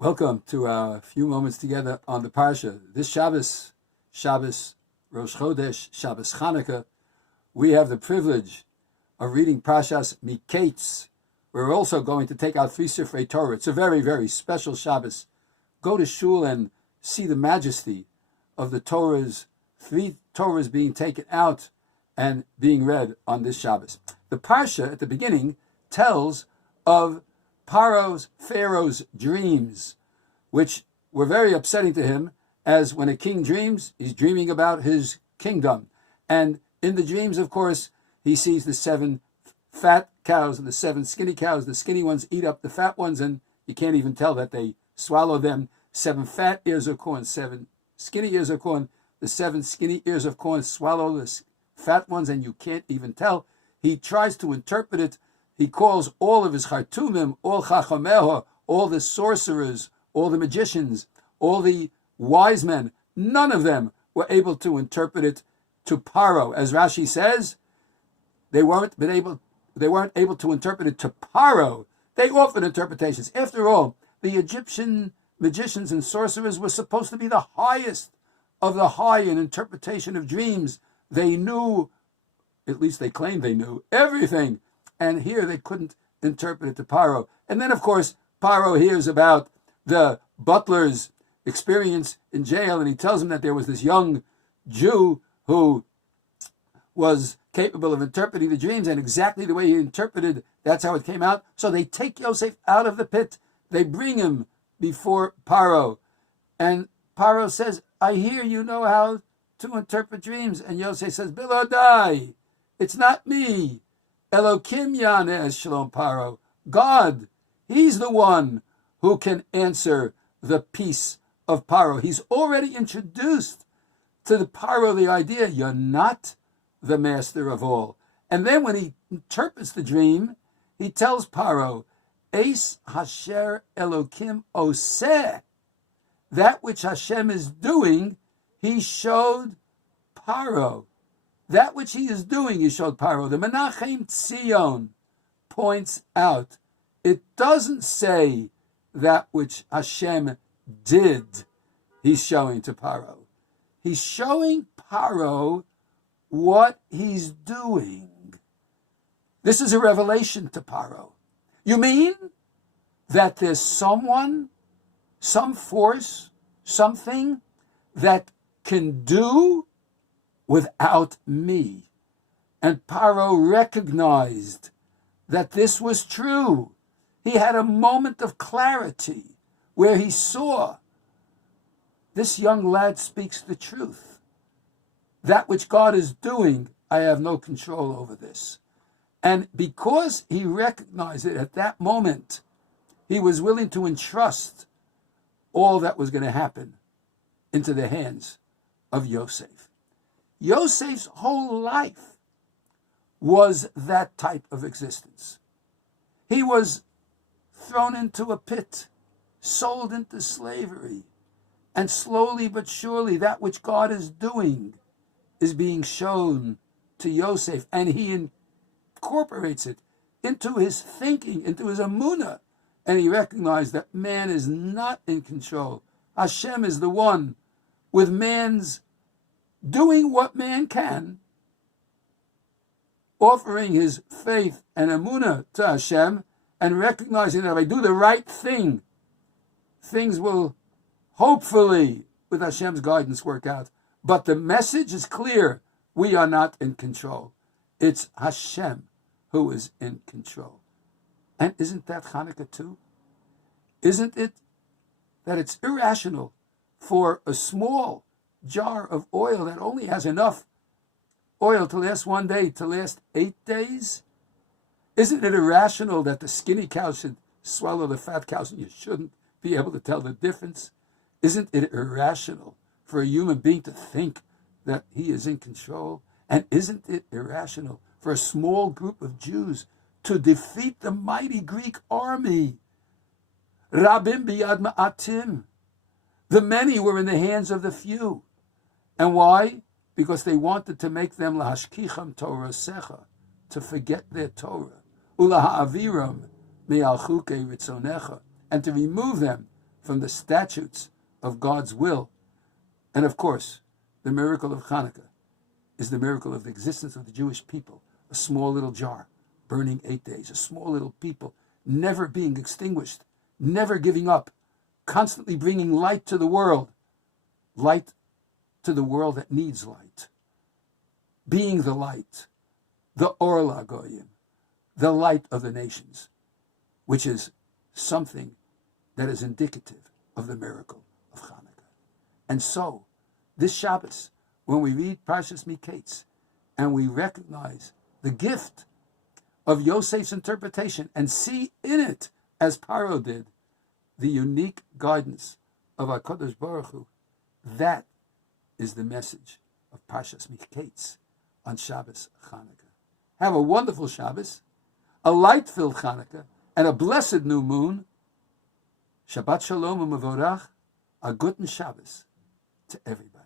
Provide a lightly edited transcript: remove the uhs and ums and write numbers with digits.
Welcome to our few moments together on the Parsha. This Shabbos, Shabbos Rosh Chodesh, Shabbos Chanukah, we have the privilege of reading Parsha Miketz. We're also going to take out 3 Sifrei Torah. It's a very, very special Shabbos. Go to shul and see the majesty of the Torahs, 3 Torahs being taken out and being read on this Shabbos. The Parsha at the beginning tells of Pharaoh's dreams, which were very upsetting to him, as when a king dreams, he's dreaming about his kingdom. And in the dreams, of course, he sees the 7 fat cows and the 7 skinny cows. The skinny ones eat up the fat ones, and you can't even tell that they swallow them. 7 fat ears of corn, 7 skinny ears of corn. The 7 skinny ears of corn swallow the fat ones, and you can't even tell. He tries to interpret it. He calls all of his chartumim, all chachameha, all the sorcerers, all the magicians, all the wise men. None of them were able to interpret it to Paro. As Rashi says, they weren't able to interpret it to Paro. They offered interpretations. After all, the Egyptian magicians and sorcerers were supposed to be the highest of the high in interpretation of dreams. They knew, at least they claimed they knew, everything. And here they couldn't interpret it to Paro. And then, of course, Paro hears about the butler's experience in jail, and he tells him that there was this young Jew who was capable of interpreting the dreams, and exactly the way he interpreted, that's how it came out. So they take Yosef out of the pit. They bring him before Paro. And Paro says, I hear you know how to interpret dreams. And Yosef says, Bilodai, it's not me. Elokim Yaneh Shalom Paro. God, he's the one who can answer the peace of Paro. He's already introduced to the Paro the idea, you're not the master of all. And then when he interprets the dream, he tells Paro, Eis Hasher Elokim Oseh. That which Hashem is doing, he showed Paro. That which he is doing, he showed Paro. The Menachem Tzion points out, it doesn't say that which Hashem did, he's showing to Paro. He's showing Paro what he's doing. This is a revelation to Paro. You mean that there's someone, some force, something that can do without me? And Paro recognized that this was true. He had a moment of clarity where he saw this young lad speaks the truth. That which God is doing, I have no control over this. And because he recognized it at that moment, he was willing to entrust all that was going to happen into the hands of Yosef. Yosef's whole life was that type of existence. He was thrown into a pit, sold into slavery, and slowly but surely that which God is doing is being shown to Yosef, and he incorporates it into his thinking, into his emunah, and he recognized that man is not in control. Hashem is the one with man's doing what man can, offering his faith and emunah to Hashem, and recognizing that if I do the right thing, things will hopefully, with Hashem's guidance, work out. But the message is clear. We are not in control. It's Hashem who is in control. And isn't that Hanukkah too? Isn't it that it's irrational for a small jar of oil that only has enough oil to last 1 day to last 8 days? Isn't it irrational that the skinny cow should swallow the fat cows and you shouldn't be able to tell the difference? Isn't it irrational for a human being to think that he is in control? And isn't it irrational for a small group of Jews to defeat the mighty Greek army? Rabim biyad ma'atim. The many were in the hands of the few. And why? Because they wanted to make them lahashkicham Torah secha, to forget their Torah, ulaha'aviram me'al chukei ritzonecha, and to remove them from the statutes of God's will. And of course, the miracle of Hanukkah is the miracle of the existence of the Jewish people, a small little jar, burning 8 days, a small little people, never being extinguished, never giving up, constantly bringing light to the world that needs light, being the light, the Or LaGoyim, the light of the nations, which is something that is indicative of the miracle of Hanukkah. And so, this Shabbos, when we read Parsha Miketz, and we recognize the gift of Yosef's interpretation and see in it, as Paro did, the unique guidance of HaKadosh Baruch Hu, that is the message of Parsha Miketz on Shabbos Hanukkah. Have a wonderful Shabbos, a light-filled Hanukkah, and a blessed new moon. Shabbat Shalom u'Mevorach, a guten Shabbos to everybody.